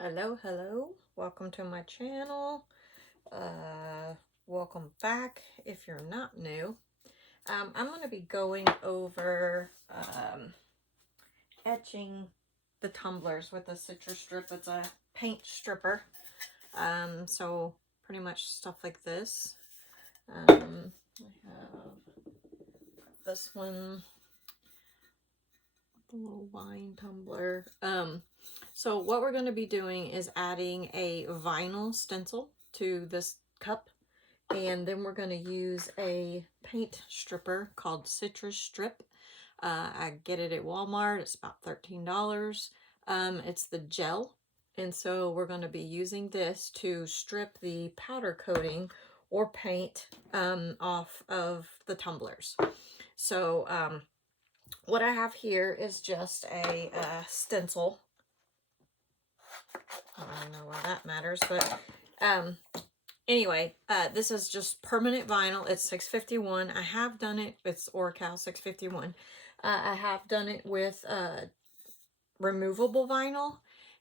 Hello, welcome to my channel. Welcome back if you're not new. I'm going to be going over etching the tumblers with a Citristrip. It's a paint stripper. So pretty much stuff like this. I have this one, the little wine tumbler. So what we're going to be doing is adding a vinyl stencil to this cup. And then we're going to use a paint stripper called Citristrip. I get it at Walmart. It's about $13. It's the gel. And so we're going to be using this to strip the powder coating or paint off of the tumblers. So what I have here is just a stencil. I don't know why that matters, but anyway, this is just permanent vinyl. It's 651. I have done it. It's Oracal 651. I have done it with removable vinyl,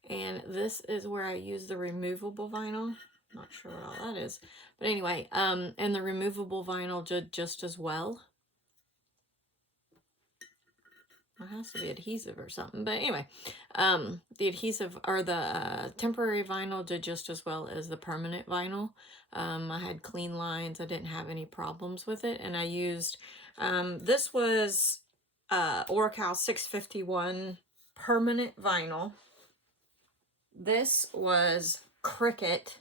and this is where I use the removable vinyl. Not sure what all that is, but anyway, and the removable vinyl did just as well. It has to be adhesive or something, but anyway, the adhesive or the temporary vinyl did just as well as the permanent vinyl. I had clean lines. I didn't have any problems with it, and I used this was Oracal 651 permanent vinyl. This was Cricut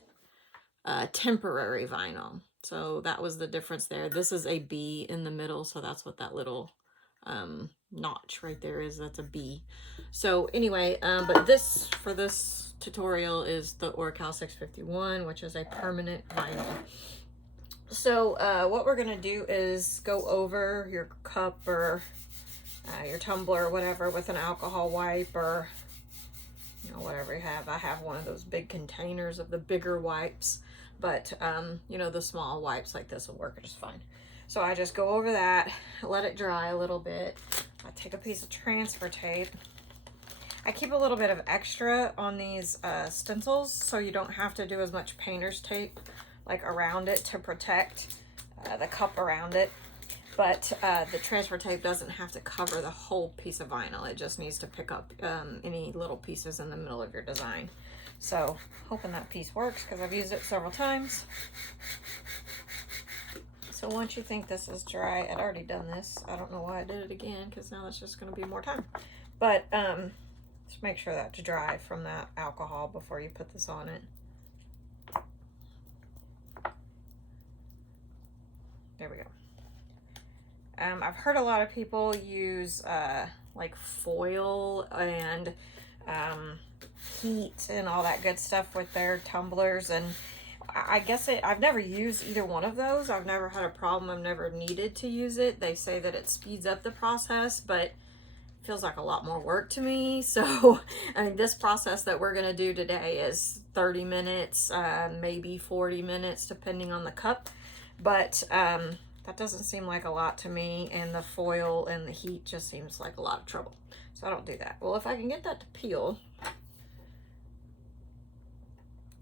temporary vinyl, so that was the difference there. This is a B in the middle, so that's what that little notch right there is. That's a B. So anyway, but this for this tutorial is the Oracal 651, which is a permanent vinyl. So what we're gonna do is go over your cup or your tumbler or whatever with an alcohol wipe, or you know, whatever you have. I have one of those big containers of the bigger wipes, but you know, the small wipes like this will work just fine. So I just go over that, let it dry a little bit. I take a piece of transfer tape. I keep a little bit of extra on these stencils so you don't have to do as much painter's tape like around it to protect the cup around it. But the transfer tape doesn't have to cover the whole piece of vinyl. It just needs to pick up any little pieces in the middle of your design. So hoping that piece works because I've used it several times. So once you think this is dry, I'd already done this. I don't know why I did it again because now that's just going to be more time. But just make sure that's dry from that alcohol before you put this on it. There we go. I've heard a lot of people use like foil and heat and all that good stuff with their tumblers, and I guess I've never used either one of those. I've never had a problem. I've never needed to use it. They say that it speeds up the process, but it feels like a lot more work to me. So, I mean, this process that we're going to do today is 30 minutes, maybe 40 minutes, depending on the cup. But that doesn't seem like a lot to me, and the foil and the heat just seems like a lot of trouble. So I don't do that. Well, if I can get that to peel...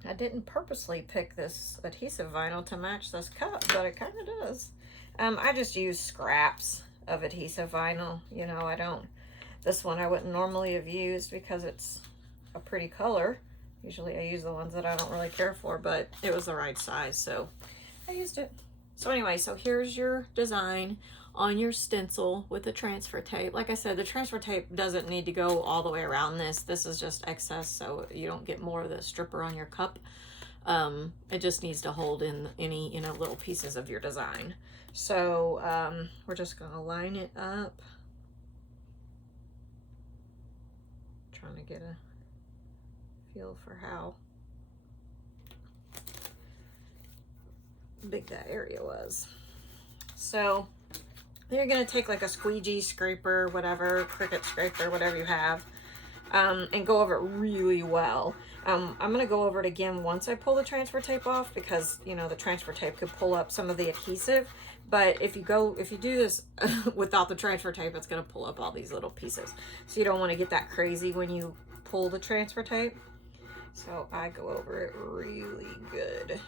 I didn't purposely pick this adhesive vinyl to match this cup, but it kind of does. I just use scraps of adhesive vinyl. You know, I don't, this one I wouldn't normally have used because it's a pretty color. Usually I use the ones that I don't really care for, but it was the right size, so I used it. So anyway, so here's your design on your stencil with the transfer tape. Like I said, the transfer tape doesn't need to go all the way around this. This is just excess so you don't get more of the stripper on your cup. It just needs to hold in any, you know, little pieces of your design. So we're just gonna line it up. Trying to get a feel for how big that area was. So you're going to take like a squeegee scraper, whatever, Cricut scraper, whatever you have, and go over it really well. I'm going to go over it again once I pull the transfer tape off because, you know, the transfer tape could pull up some of the adhesive. But if you do this without the transfer tape, it's going to pull up all these little pieces. So you don't want to get that crazy when you pull the transfer tape. So I go over it really good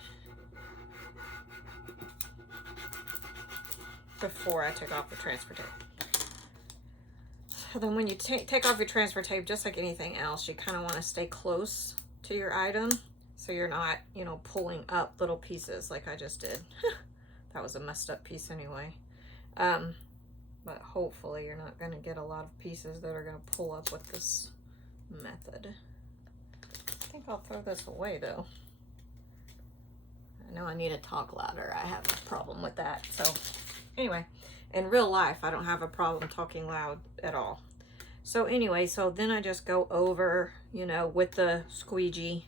before I take off the transfer tape. So then when you take off your transfer tape, just like anything else, you kind of want to stay close to your item so you're not, you know, pulling up little pieces like I just did. That was a messed up piece anyway. But hopefully you're not going to get a lot of pieces that are going to pull up with this method. I think I'll throw this away though. I know I need to talk louder. I have a problem with that. So anyway, in real life, I don't have a problem talking loud at all. So anyway, so then I just go over, you know, with the squeegee.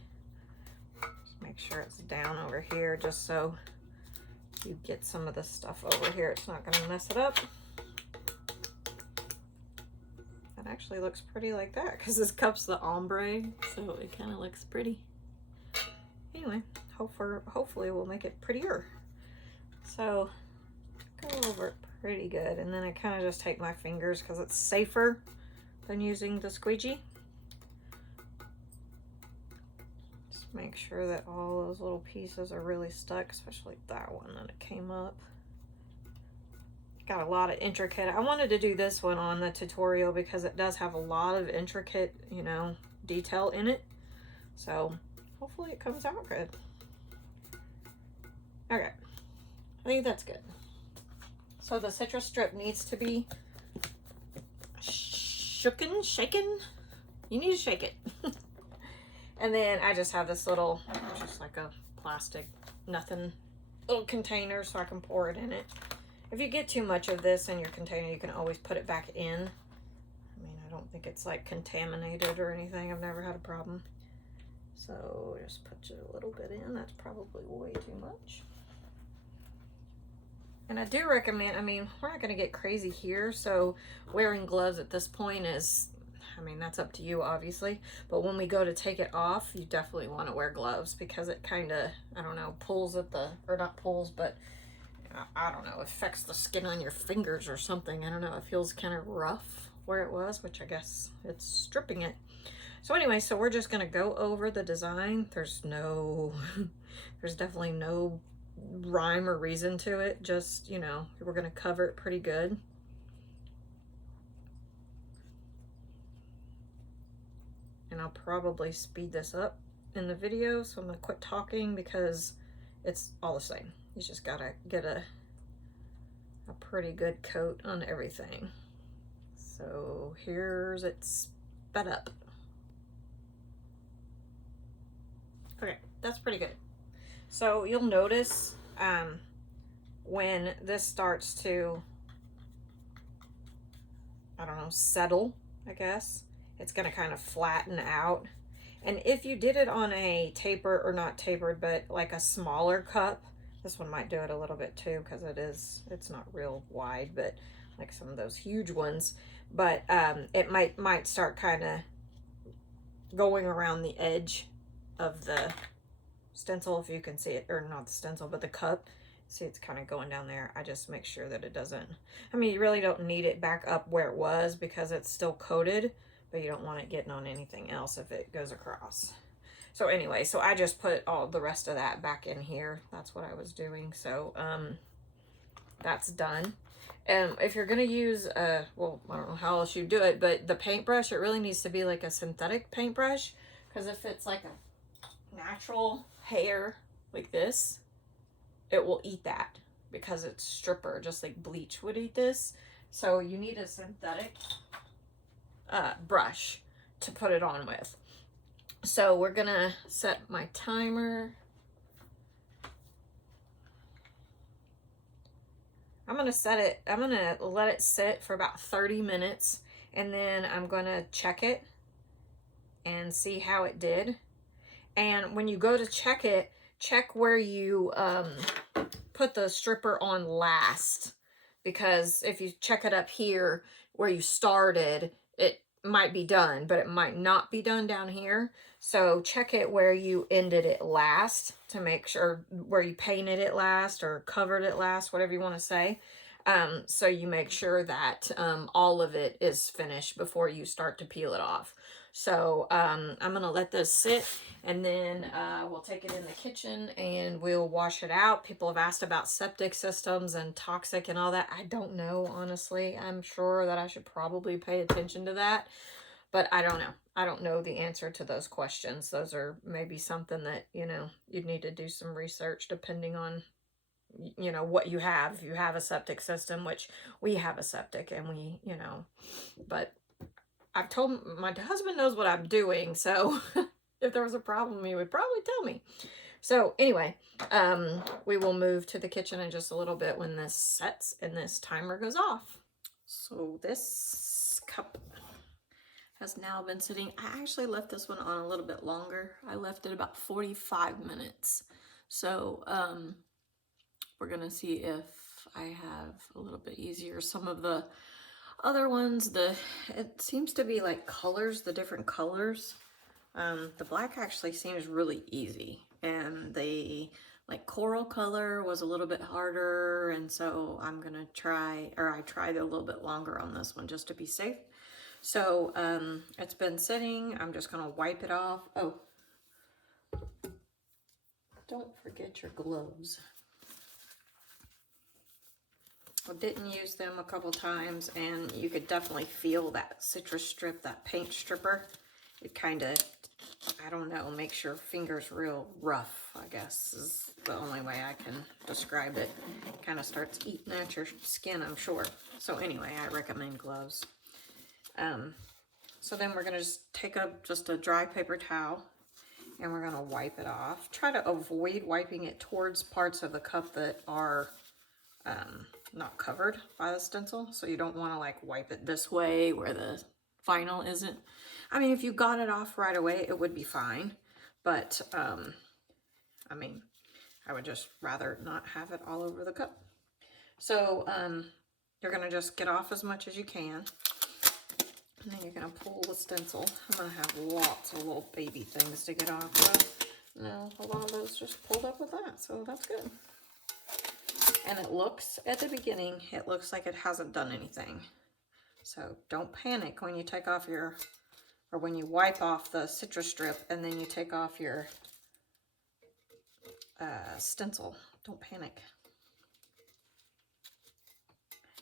Just make sure it's down over here just so you get some of the stuff over here. It's not going to mess it up. That actually looks pretty like that because this cup's the ombre, so it kind of looks pretty. Anyway, hopefully we'll make it prettier. So go over it pretty good, and then I kind of just take my fingers because it's safer than using the squeegee. Just make sure that all those little pieces are really stuck, especially that one that it came up. Got a lot of intricate. I wanted to do this one on the tutorial because it does have a lot of intricate, you know, detail in it. So hopefully it comes out good. Okay, I think that's good. So the Citristrip needs to be shaken. You need to shake it. And then I just have this little, just like a plastic, nothing, little container so I can pour it in it. If you get too much of this in your container, you can always put it back in. I mean, I don't think it's like contaminated or anything. I've never had a problem. So just put a little bit in. That's probably way too much. And I do recommend, I mean, we're not going to get crazy here, so wearing gloves at this point is, I mean, that's up to you, obviously. But when we go to take it off, you definitely want to wear gloves because it kind of, I don't know, pulls at the, or not pulls, but I don't know, affects the skin on your fingers or something. I don't know, it feels kind of rough where it was, which I guess it's stripping it. So anyway, so we're just going to go over the design. There's definitely no rhyme or reason to it. Just, you know, we're going to cover it pretty good. And I'll probably speed this up in the video, so I'm going to quit talking because it's all the same. You just got to get a pretty good coat on everything. So here's it sped up. Okay, that's pretty good. So you'll notice when this starts to, I don't know, settle, I guess, it's going to kind of flatten out. And if you did it on a taper, or not tapered, but like a smaller cup, this one might do it a little bit too because it's not real wide, but like some of those huge ones. But it might start kind of going around the edge of the stencil, if you can see it, or not the stencil, but the cup. See, it's kind of going down there. I just make sure that it doesn't, I mean, you really don't need it back up where it was because it's still coated, but you don't want it getting on anything else if it goes across. So anyway, so I just put all the rest of that back in here. That's what I was doing. So that's done. And if you're going to use, well, I don't know how else you do it, but the paintbrush, it really needs to be like a synthetic paintbrush, because if it's like a natural hair like this, it will eat that because it's stripper, just like bleach would eat this. So you need a synthetic brush to put it on with. So we're gonna set my timer. I'm gonna let it sit for about 30 minutes, and then I'm gonna check it and see how it did. And when you go to check it, check where you put the stripper on last, because if you check it up here where you started, it might be done, but it might not be done down here. So check it where you ended it last to make sure, where you painted it last or covered it last, whatever you want to say. So you make sure that all of it is finished before you start to peel it off. So I'm gonna let those sit, and then we'll take it in the kitchen and we'll wash it out. People have asked about septic systems and toxic and all that. I don't know, honestly. I'm sure that I should probably pay attention to that, but I don't know. I don't know the answer to those questions. Those are maybe something that, you know, you'd need to do some research depending on, you know, what you have. If you have a septic system, which we have a septic, and we, you know, but I've told my husband knows what I'm doing, so if there was a problem, he would probably tell me. So anyway, we will move to the kitchen in just a little bit when this sets and this timer goes off. So this cup has now been sitting. I actually left this one on a little bit longer. I left it about 45 minutes. So we're gonna see if I have a little bit easier. Some of the other ones, it seems to be like colors, the different colors. The black actually seems really easy, and the like coral color was a little bit harder, and so I'm gonna try, or I tried a little bit longer on this one just to be safe. So it's been sitting. I'm just gonna wipe it off. Oh, don't forget your gloves. I didn't use them a couple times, and you could definitely feel that Citristrip, that paint stripper. It kind of, I don't know, makes your fingers real rough, I guess is the only way I can describe it. It kind of starts eating at your skin, I'm sure. So anyway, I recommend gloves. So then we're gonna just take just a dry paper towel, and we're gonna wipe it off. Try to avoid wiping it towards parts of the cup that are not covered by the stencil. So you don't want to like wipe it this way where the vinyl isn't. I mean, if you got it off right away, it would be fine. But, I mean, I would just rather not have it all over the cup. So, you're going to just get off as much as you can. And then you're going to pull the stencil. I'm going to have lots of little baby things to get off of. No, a lot of those just pulled up with that, so that's good. And it looks, at the beginning, it looks like it hasn't done anything. So don't panic when you take off your, or when you wipe off the Citristrip and then you take off your stencil. Don't panic.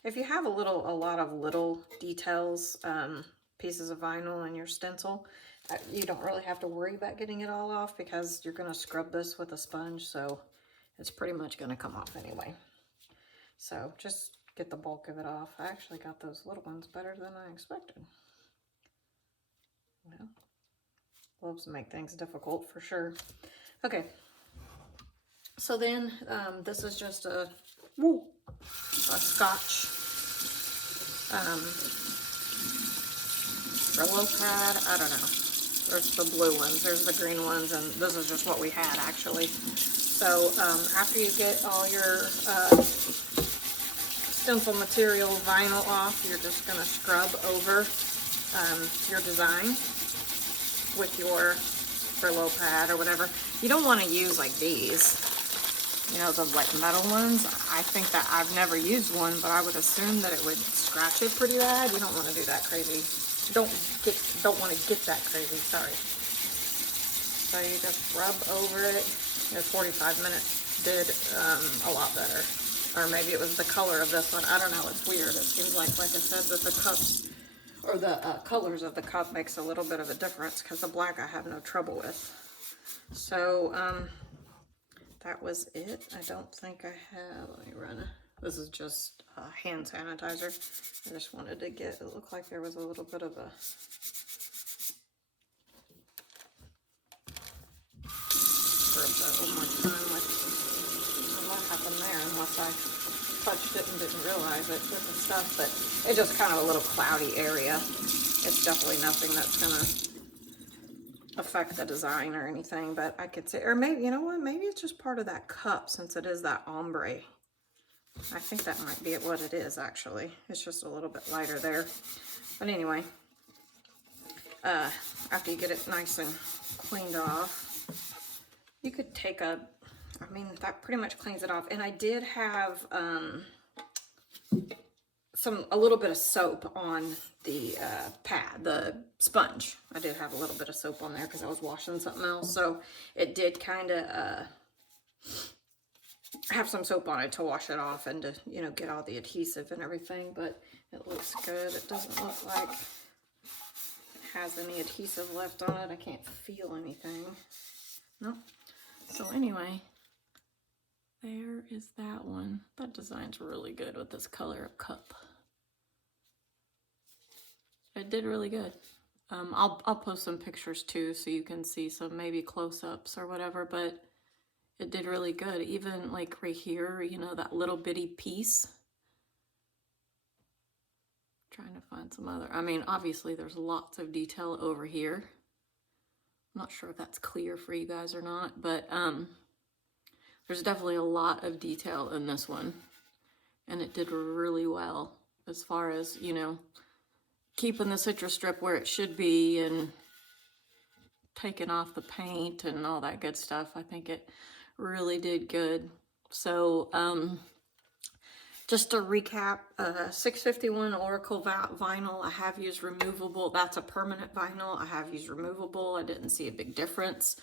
If you have a lot of little details, pieces of vinyl in your stencil, you don't really have to worry about getting it all off because you're going to scrub this with a sponge, so it's pretty much going to come off anyway. So just get the bulk of it off. I actually got those little ones better than I expected. Well, gloves make things difficult for sure. Okay, so then this is just a Scotch Brillo pad. I don't know. There's the blue ones, there's the green ones, and this is just what we had actually. So after you get all your stencil material vinyl off, you're just going to scrub over your design with your Brillo pad or whatever. You don't want to use like these, you know, the like metal ones. I think that I've never used one, but I would assume that it would scratch it pretty bad. You don't want to do that crazy. Don't want to get that crazy, sorry. So you just rub over it. 45 minutes did a lot better. Or maybe it was the color of this one. I don't know. It's weird. It seems like I said, that the cups or the colors of the cup makes a little bit of a difference because the black I have no trouble with. So that was it. I don't think I have. Let me run. This is just hand sanitizer. I just wanted to get. It looked like there was a little bit of a. Scrub that one more time. What happened there, unless I touched it and didn't realize it with the stuff, but it's just kind of a little cloudy area. It's definitely nothing that's gonna affect the design or anything, but I could say, or maybe, you know what, maybe it's just part of that cup since it is that ombre. I think that might be what it is actually. It's just a little bit lighter there. But anyway, after you get it nice and cleaned off, you could take a, I mean, that pretty much cleans it off. And I did have a little bit of soap on the pad, the sponge. I did have a little bit of soap on there because I was washing something else, so it did kind of have some soap on it to wash it off and to, you know, get all the adhesive and everything, but it looks good. It doesn't look like it has any adhesive left on it. I can't feel anything. Nope. So anyway, there is that one. That design's really good with this color of cup. It did really good. I'll post some pictures too so you can see some maybe close-ups or whatever, but it did really good. Even like right here, you know, that little bitty piece. Trying to find some other, I mean, obviously there's lots of detail over here. I'm not sure if that's clear for you guys or not, but there's definitely a lot of detail in this one. And it did really well as far as, you know, keeping the Citristrip where it should be and taking off the paint and all that good stuff. I think it really did good. So just to recap, 651 Oracle vinyl, I have used removable. That's a permanent vinyl. I have used removable. I didn't see a big difference.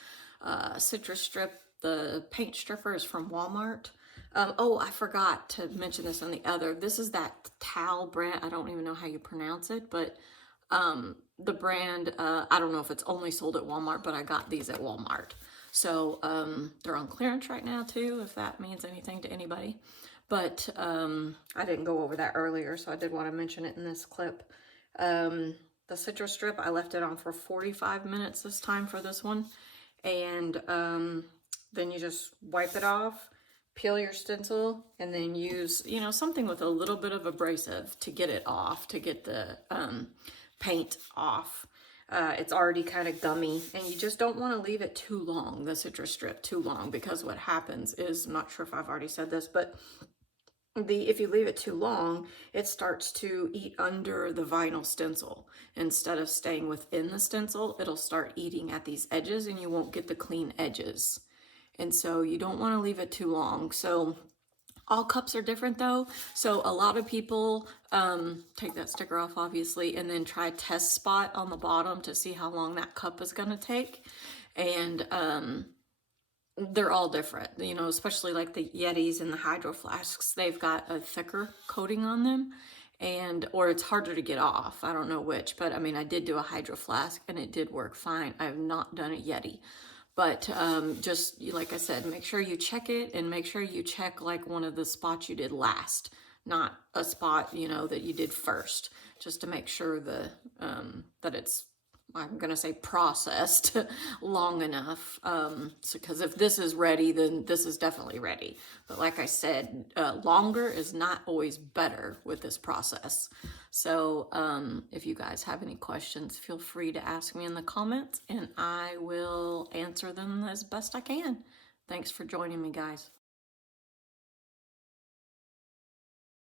Citristrip, the paint stripper, is from Walmart. Oh, I forgot to mention this on the other. This is that Tal brand. I don't even know how you pronounce it, but the brand, I don't know if it's only sold at Walmart, but I got these at Walmart. So they're on clearance right now too, if that means anything to anybody. But I didn't go over that earlier, so I did want to mention it in this clip. The Citristrip, I left it on for 45 minutes this time for this one. And then you just wipe it off, peel your stencil, and then use, you know, something with a little bit of abrasive to get it off, to get the paint off. It's already kind of gummy, and you just don't want to leave it too long, the Citristrip too long, because what happens is, I'm not sure if I've already said this, but if you leave it too long, it starts to eat under the vinyl stencil. Instead of staying within the stencil, it'll start eating at these edges and you won't get the clean edges. And so you don't want to leave it too long. So all cups are different though. So a lot of people take that sticker off obviously and then try test spot on the bottom to see how long that cup is going to take. And they're all different, you know, especially like the Yetis and the Hydro Flasks. They've got a thicker coating on them, and or it's harder to get off. I don't know which, but I mean, I did do a Hydro Flask and it did work fine. I have not done a Yeti. But just like I said, make sure you check it, and make sure you check like one of the spots you did last, not a spot, you know, that you did first, just to make sure that it's, I'm going to say, processed long enough. Because if this is ready, then this is definitely ready. But like I said, longer is not always better with this process. So if you guys have any questions, feel free to ask me in the comments and I will answer them as best I can. Thanks for joining me, guys.